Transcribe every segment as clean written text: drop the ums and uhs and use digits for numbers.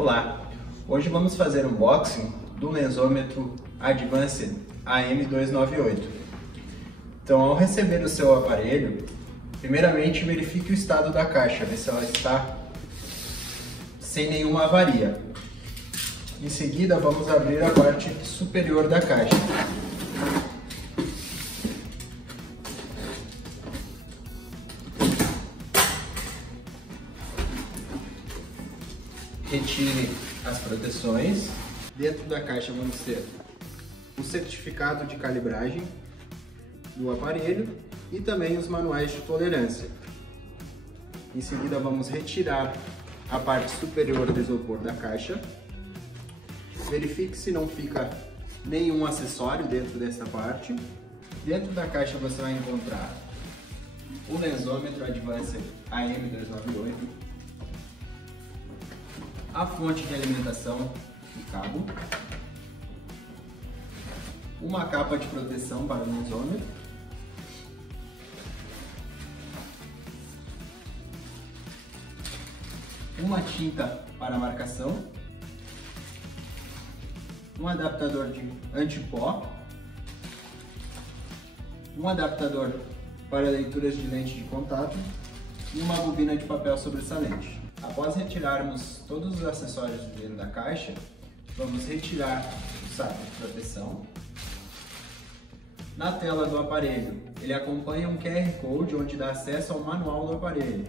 Olá! Hoje vamos fazer um unboxing do lensômetro Advanced AM298. Então, ao receber o seu aparelho, primeiramente verifique o estado da caixa, ver se ela está sem nenhuma avaria. Em seguida, vamos abrir a parte superior da caixa. Retire as proteções. Dentro da caixa vamos ter o certificado de calibragem do aparelho e também os manuais de tolerância. Em seguida vamos retirar a parte superior do isopor da caixa. Verifique se não fica nenhum acessório dentro dessa parte. Dentro da caixa você vai encontrar o lensômetro Advanced AM298, a fonte de alimentação do cabo, uma capa de proteção para o lensômetro, uma tinta para marcação, um adaptador de antipó, um adaptador para leituras de lente de contato e uma bobina de papel sobressalente. Após retirarmos todos os acessórios de dentro da caixa, vamos retirar o saco de proteção. Na tela do aparelho, ele acompanha um QR Code onde dá acesso ao manual do aparelho.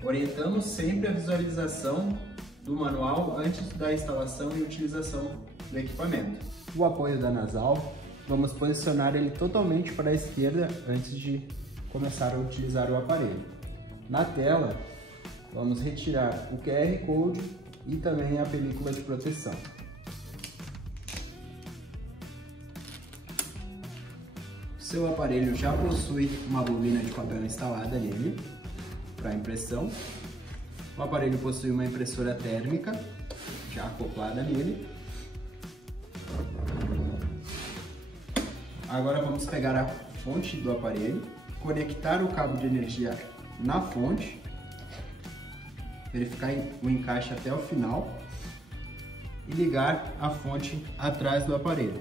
Orientamos sempre a visualização do manual antes da instalação e utilização do equipamento. O apoio da nasal, vamos posicionar ele totalmente para a esquerda antes de começar a utilizar o aparelho. Na tela, vamos retirar o QR Code e também a película de proteção. Seu aparelho já possui uma bobina de papel instalada nele para impressão. O aparelho possui uma impressora térmica já acoplada nele. Agora vamos pegar a fonte do aparelho, conectar o cabo de energia na fonte, verificar o encaixe até o final e ligar a fonte atrás do aparelho.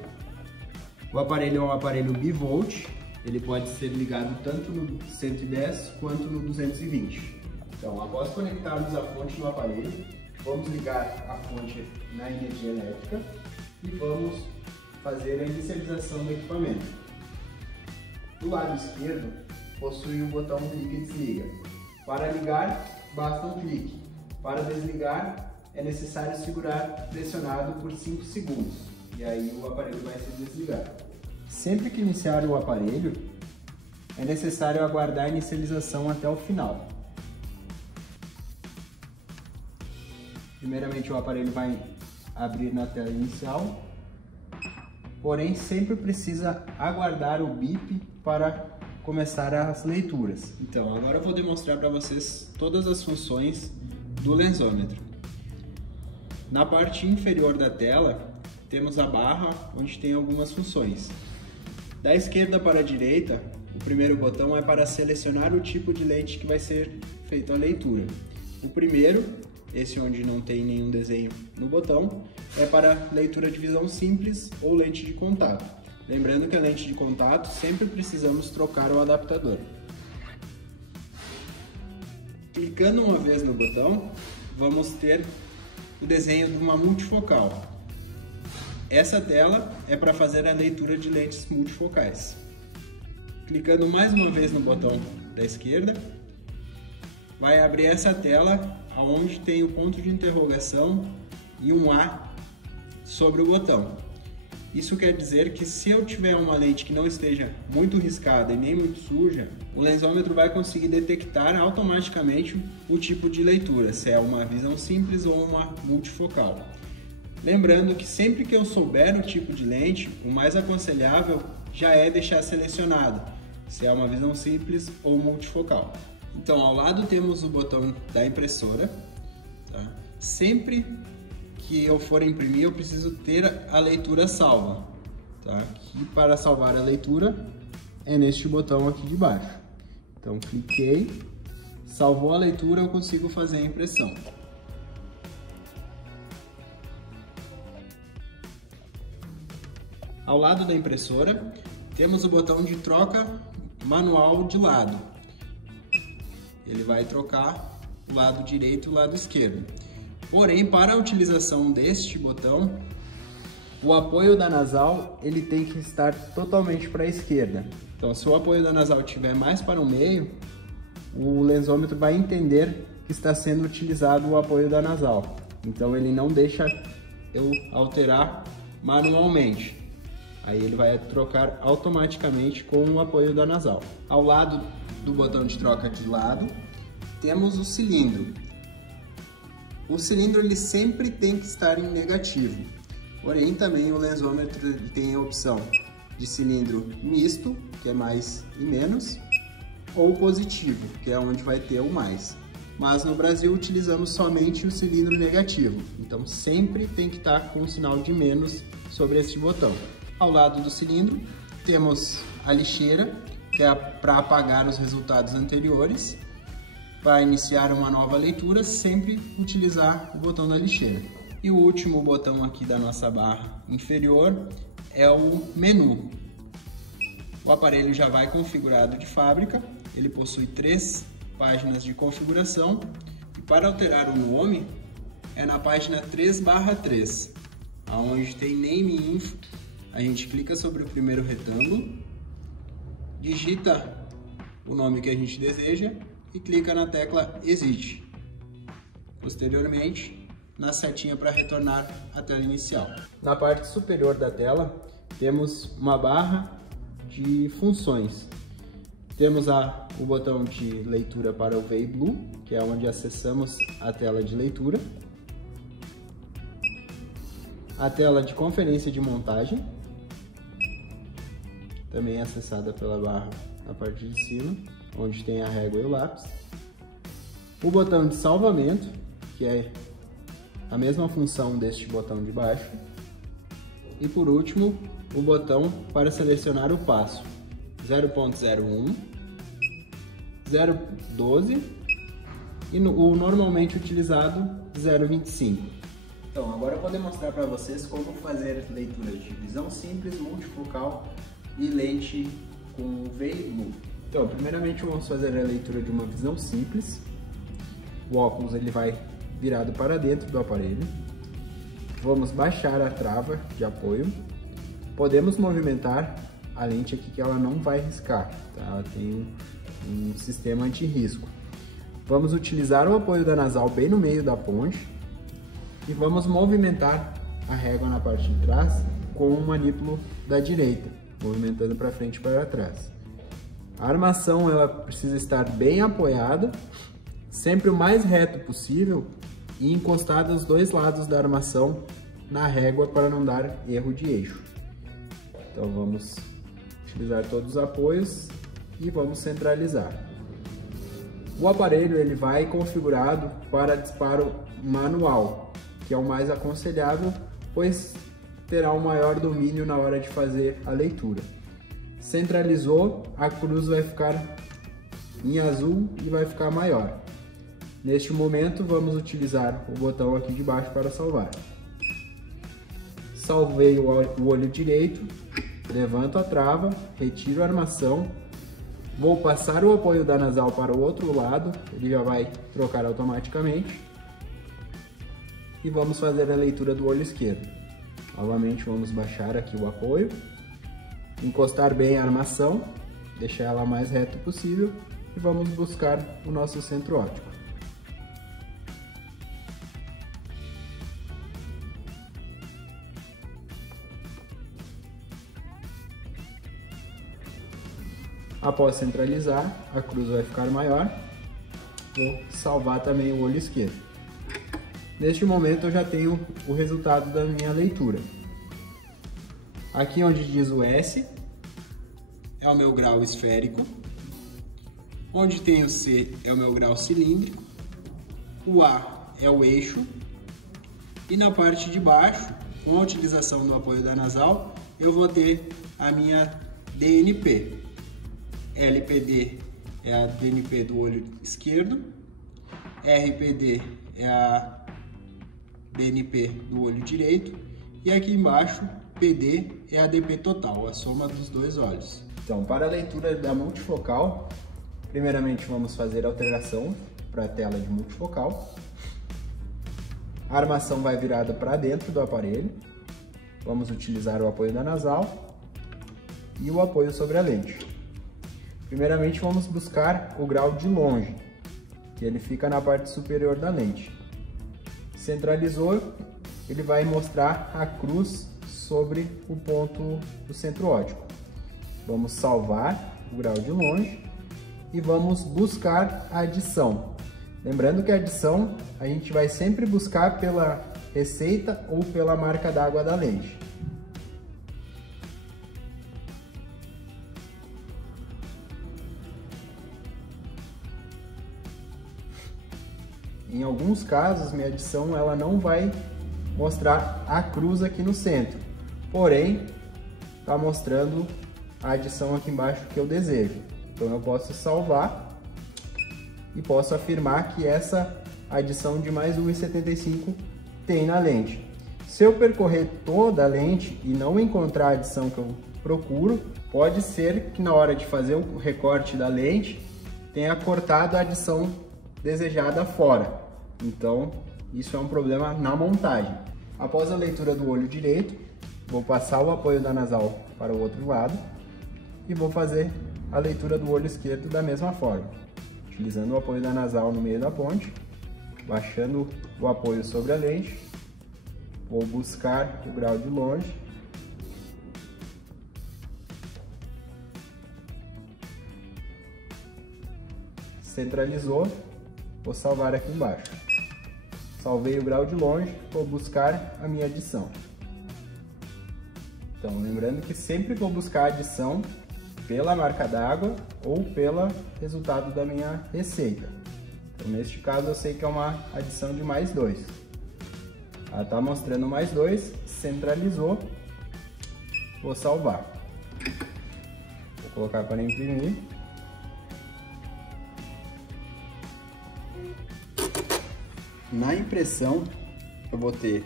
O aparelho é um aparelho bivolt, ele pode ser ligado tanto no 110 quanto no 220. Então, após conectarmos a fonte no aparelho, vamos ligar a fonte na energia elétrica e vamos fazer a inicialização do equipamento. Do lado esquerdo, possui o botão liga e desliga. Para ligar, basta um clique. Para desligar, é necessário segurar pressionado por 5 segundos. E aí o aparelho vai se desligar. Sempre que iniciar o aparelho, é necessário aguardar a inicialização até o final. Primeiramente o aparelho vai abrir na tela inicial, porém sempre precisa aguardar o bip para começar as leituras. Então, agora eu vou demonstrar para vocês todas as funções do lensômetro. Na parte inferior da tela, temos a barra onde tem algumas funções. Da esquerda para a direita, o primeiro botão é para selecionar o tipo de lente que vai ser feita a leitura. O primeiro, esse onde não tem nenhum desenho no botão, é para leitura de visão simples ou lente de contato. Lembrando que a lente de contato sempre precisamos trocar o adaptador. Clicando uma vez no botão, vamos ter o desenho de uma multifocal. Essa tela é para fazer a leitura de lentes multifocais. Clicando mais uma vez no botão da esquerda, vai abrir essa tela onde tem o ponto de interrogação e um A sobre o botão. Isso quer dizer que se eu tiver uma lente que não esteja muito riscada e nem muito suja, o lensômetro vai conseguir detectar automaticamente o tipo de leitura, se é uma visão simples ou uma multifocal. Lembrando que sempre que eu souber o tipo de lente, o mais aconselhável já é deixar selecionado, se é uma visão simples ou multifocal. Então, ao lado temos o botão da impressora. Tá? Sempre que eu for imprimir, eu preciso ter a leitura salva. Tá? E para salvar a leitura, é neste botão aqui de baixo. Então, cliquei, salvou a leitura, eu consigo fazer a impressão. Ao lado da impressora, temos o botão de troca manual de lado. Ele vai trocar o lado direito e o lado esquerdo. Porém, para a utilização deste botão, o apoio da nasal ele tem que estar totalmente para a esquerda. Então, se o apoio da nasal estiver mais para o meio, o lensômetro vai entender que está sendo utilizado o apoio da nasal. Então, ele não deixa eu alterar manualmente. Aí ele vai trocar automaticamente com o apoio da nasal. Ao lado do botão de troca de lado, temos o cilindro. O cilindro ele sempre tem que estar em negativo. Porém, também o lensômetro tem a opção de cilindro misto, que é mais e menos, ou positivo, que é onde vai ter o mais. Mas no Brasil utilizamos somente o cilindro negativo, então sempre tem que estar com o sinal de menos sobre este botão. Ao lado do cilindro temos a lixeira, que é para apagar os resultados anteriores. Para iniciar uma nova leitura, sempre utilizar o botão da lixeira. E o último botão aqui da nossa barra inferior é o menu. O aparelho já vai configurado de fábrica, ele possui 3 páginas de configuração e para alterar o nome é na página 3/3, onde tem Name Info. A gente clica sobre o primeiro retângulo, digita o nome que a gente deseja e clica na tecla Exit. Posteriormente, na setinha para retornar à tela inicial. Na parte superior da tela, temos uma barra de funções. Temos o botão de leitura para o VEI Blue, que é onde acessamos a tela de leitura. A tela de conferência de montagem, também é acessada pela barra na parte de cima, onde tem a régua e o lápis. O botão de salvamento, que é a mesma função deste botão de baixo. E por último, o botão para selecionar o passo 0.01, 0.12 e o normalmente utilizado 0.25. Então, agora eu vou demonstrar para vocês como fazer leitura de visão simples, multifocal e lente com o VEI Blue. Então, primeiramente vamos fazer a leitura de uma visão simples. O óculos ele vai virado para dentro do aparelho. Vamos baixar a trava de apoio. Podemos movimentar a lente aqui que ela não vai riscar, tá? Ela tem um sistema anti-risco. Vamos utilizar o apoio da nasal bem no meio da ponte e vamos movimentar a régua na parte de trás com o manípulo da direita, movimentando para frente e para trás. A armação ela precisa estar bem apoiada, sempre o mais reto possível e encostada aos dois lados da armação na régua para não dar erro de eixo. Então vamos utilizar todos os apoios e vamos centralizar. O aparelho ele vai configurado para disparo manual, que é o mais aconselhável, pois terá um maior domínio na hora de fazer a leitura. Centralizou, a cruz vai ficar em azul e vai ficar maior. Neste momento vamos utilizar o botão aqui de baixo para salvar. Salvei o olho direito, levanto a trava, retiro a armação, vou passar o apoio da nasal para o outro lado, ele já vai trocar automaticamente. E vamos fazer a leitura do olho esquerdo. Novamente vamos baixar aqui o apoio, encostar bem a armação, deixar ela o mais reto possível e vamos buscar o nosso centro óptico. Após centralizar, a cruz vai ficar maior. Vou salvar também o olho esquerdo. Neste momento eu já tenho o resultado da minha leitura. Aqui onde diz o S é o meu grau esférico, onde tem o C é o meu grau cilíndrico, o A é o eixo e na parte de baixo, com a utilização do apoio da nasal, eu vou ter a minha DNP. LPD é a DNP do olho esquerdo, RPD é a DNP do olho direito e aqui embaixo PD e ADP total, a soma dos dois olhos. Então, para a leitura da multifocal, primeiramente vamos fazer a alteração para a tela de multifocal. A armação vai virada para dentro do aparelho. Vamos utilizar o apoio da nasal e o apoio sobre a lente. Primeiramente vamos buscar o grau de longe, que ele fica na parte superior da lente. Centralizou, ele vai mostrar a cruz sobre o ponto do centro óptico. Vamos salvar o grau de longe e vamos buscar a adição. Lembrando que a adição a gente vai sempre buscar pela receita ou pela marca d'água da lente. Em alguns casos, minha adição ela não vai mostrar a cruz aqui no centro, porém está mostrando a adição aqui embaixo que eu desejo. Então eu posso salvar e posso afirmar que essa adição de mais 1,75 tem na lente. Se eu percorrer toda a lente e não encontrar a adição que eu procuro, pode ser que na hora de fazer o recorte da lente tenha cortado a adição desejada fora. Então isso é um problema na montagem. Após a leitura do olho direito, vou passar o apoio da nasal para o outro lado e vou fazer a leitura do olho esquerdo da mesma forma, utilizando o apoio da nasal no meio da ponte, baixando o apoio sobre a lente, vou buscar o grau de longe, centralizou, vou salvar aqui embaixo. Salvei o grau de longe, vou buscar a minha adição. Então, lembrando que sempre vou buscar a adição pela marca d'água ou pelo resultado da minha receita. Então, neste caso, eu sei que é uma adição de mais 2. Ela está mostrando mais 2, centralizou, vou salvar. Vou colocar para imprimir. Na impressão, eu vou ter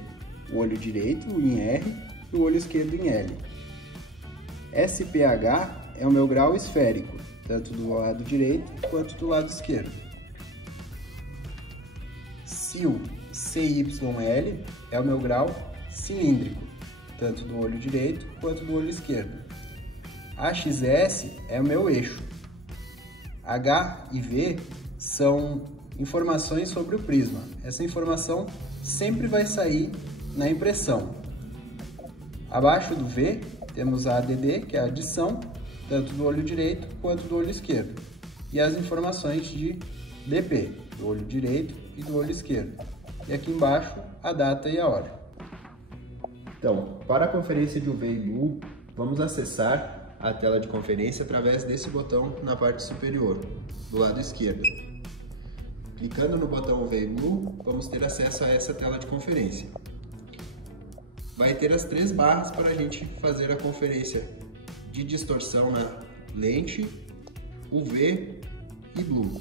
o olho direito em R e o olho esquerdo em L. SPH é o meu grau esférico, tanto do lado direito quanto do lado esquerdo. CIL CYL é o meu grau cilíndrico, tanto do olho direito quanto do olho esquerdo. AXS é o meu eixo. H e V são informações sobre o prisma. Essa informação sempre vai sair na impressão. Abaixo do V temos a ADD, que é a adição, tanto do olho direito quanto do olho esquerdo. E as informações de DP, do olho direito e do olho esquerdo. E aqui embaixo a data e a hora. Então, para a conferência de UV e Blue, vamos acessar a tela de conferência através desse botão na parte superior, do lado esquerdo. Clicando no botão UV e Blue, vamos ter acesso a essa tela de conferência. Vai ter as 3 barras para a gente fazer a conferência de distorção na lente, UV e Blue.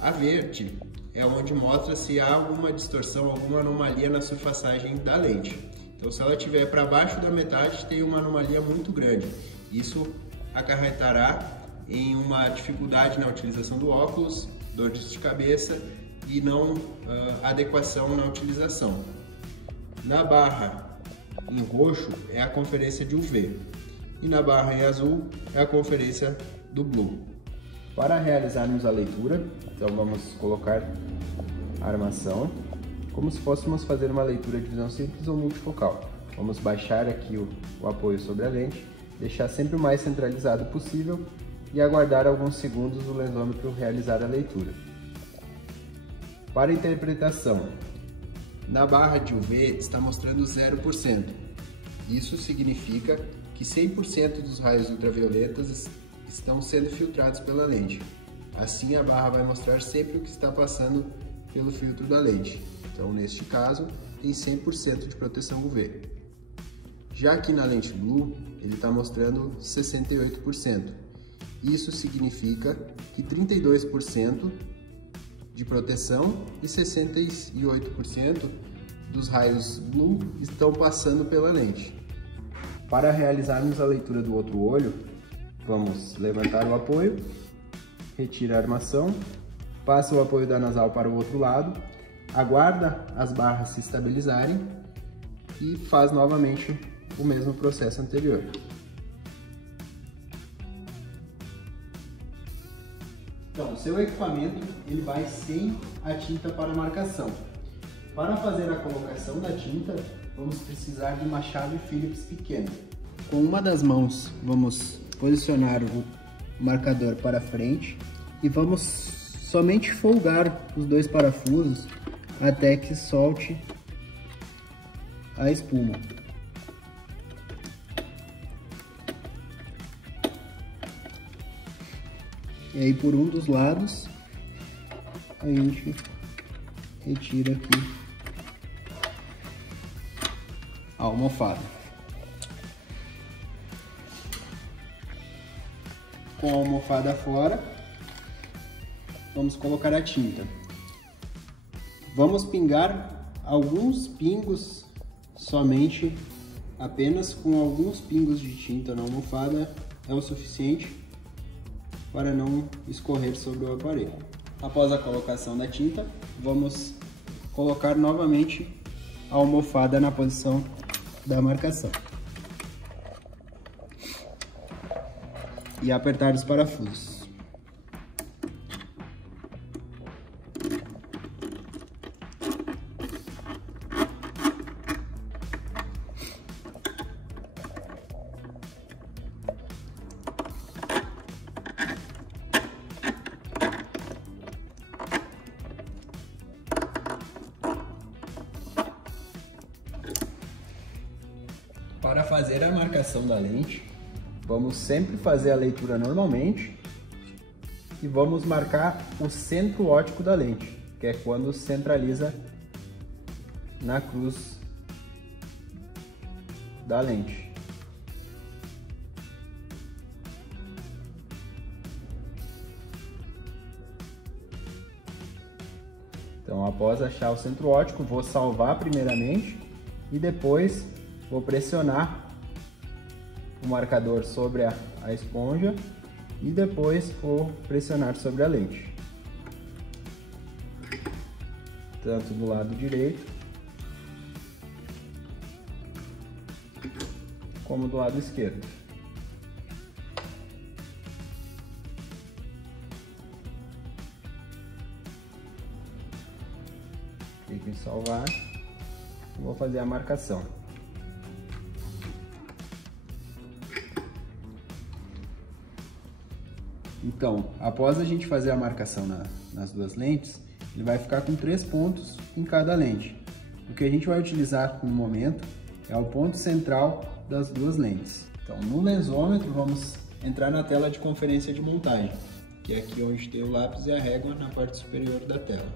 A verde é onde mostra se há alguma distorção, alguma anomalia na surfaçagem da lente. Então, se ela estiver para baixo da metade, tem uma anomalia muito grande. Isso acarretará em uma dificuldade na utilização do óculos, dores de cabeça e não adequação na utilização. Na barra em roxo é a conferência de UV e na barra em azul é a conferência do Blue. Para realizarmos a leitura, então vamos colocar a armação como se fôssemos fazer uma leitura de visão simples ou multifocal. Vamos baixar aqui o apoio sobre a lente, deixar sempre o mais centralizado possível e aguardar alguns segundos o lensômetro realizar a leitura. Para a interpretação, na barra de UV está mostrando 0%. Isso significa que 100% dos raios ultravioletas estão sendo filtrados pela lente. Assim, a barra vai mostrar sempre o que está passando pelo filtro da lente. Então, neste caso, tem 100% de proteção UV. Já aqui na lente Blue, ele está mostrando 68%. Isso significa que 32% de proteção e 68% dos raios Blue estão passando pela lente. Para realizarmos a leitura do outro olho, vamos levantar o apoio, retira a armação, passa o apoio da nasal para o outro lado, aguarda as barras se estabilizarem e faz novamente o mesmo processo anterior. Então, o seu equipamento ele vai sem a tinta para marcação. Para fazer a colocação da tinta, vamos precisar de uma chave Phillips pequena. Com uma das mãos, vamos posicionar o marcador para frente e vamos somente folgar os dois parafusos até que solte a espuma. E aí por um dos lados a gente retira aqui a almofada. Com a almofada fora, vamos colocar a tinta. Vamos pingar alguns pingos somente, apenas com alguns pingos de tinta na almofada é o suficiente para não escorrer sobre o aparelho. Após a colocação da tinta, vamos colocar novamente a almofada na posição da marcação e apertar os parafusos. Para fazer a marcação da lente, vamos sempre fazer a leitura normalmente e vamos marcar o centro óptico da lente, que é quando centraliza na cruz da lente. Então, após achar o centro óptico, vou salvar primeiramente e depois vou pressionar o marcador sobre a esponja e depois vou pressionar sobre a lente, tanto do lado direito como do lado esquerdo. Clique em salvar e vou fazer a marcação. Então, após a gente fazer a marcação nas duas lentes, ele vai ficar com 3 pontos em cada lente. O que a gente vai utilizar no momento é o ponto central das duas lentes. Então, no lensômetro, vamos entrar na tela de conferência de montagem, que é aqui onde tem o lápis e a régua na parte superior da tela.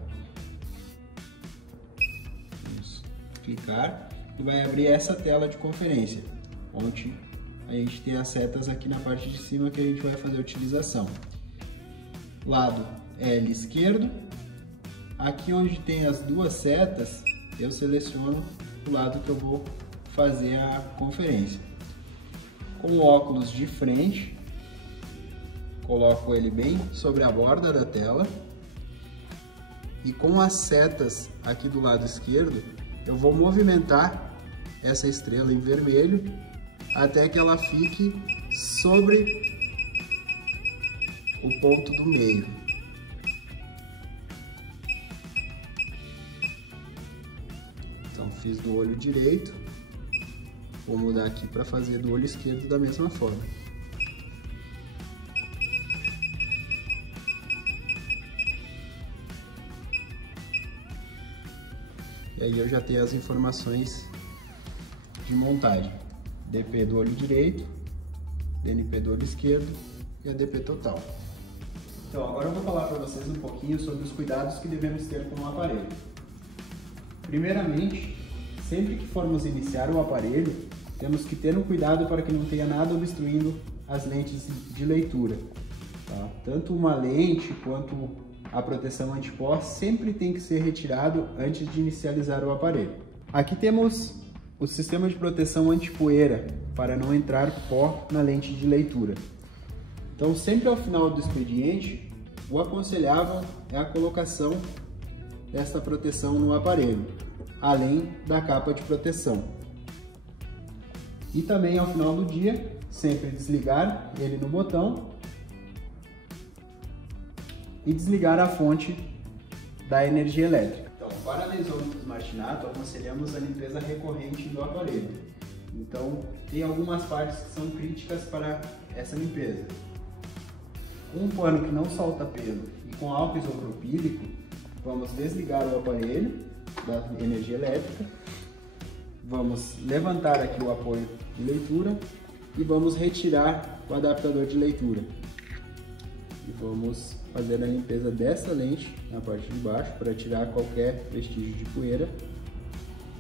Vamos clicar e vai abrir essa tela de conferência, onde a gente tem as setas aqui na parte de cima que a gente vai fazer a utilização. Lado L esquerdo, aqui onde tem as duas setas, eu seleciono o lado que eu vou fazer a conferência. Com o óculos de frente, coloco ele bem sobre a borda da tela e com as setas aqui do lado esquerdo, eu vou movimentar essa estrela em vermelho até que ela fique sobre o ponto do meio. Então fiz do olho direito, vou mudar aqui para fazer do olho esquerdo da mesma forma. E aí eu já tenho as informações de montagem. DP do olho direito, DNP do olho esquerdo e a DP total. Então agora eu vou falar para vocês um pouquinho sobre os cuidados que devemos ter com o aparelho. Primeiramente, sempre que formos iniciar o aparelho, temos que ter um cuidado para que não tenha nada obstruindo as lentes de leitura. Tá? Tanto uma lente quanto a proteção anti-pó sempre tem que ser retirado antes de inicializar o aparelho. Aqui temos o sistema de proteção anti-poeira para não entrar pó na lente de leitura. Então, sempre ao final do expediente, o aconselhável é a colocação dessa proteção no aparelho, além da capa de proteção. E também ao final do dia, sempre desligar ele no botão e desligar a fonte da energia elétrica. Então, para lesômetros Martinato, aconselhamos a limpeza recorrente do aparelho. Então, tem algumas partes que são críticas para essa limpeza. Com um pano que não solta pelo e com álcool isopropílico, vamos desligar o aparelho da energia elétrica, vamos levantar aqui o apoio de leitura e vamos retirar o adaptador de leitura. E vamos fazer a limpeza dessa lente na parte de baixo para tirar qualquer vestígio de poeira.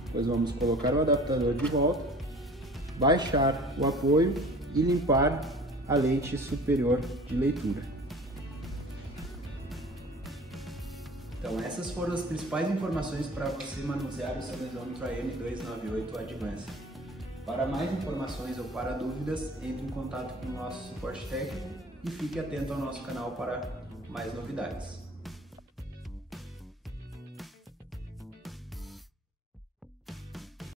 Depois vamos colocar o adaptador de volta, baixar o apoio e limpar a lente superior de leitura. Então essas foram as principais informações para você manusear o seu lesômetro AM298 Advanced. Para mais informações ou para dúvidas, entre em contato com o nosso suporte técnico e fique atento ao nosso canal para mais novidades.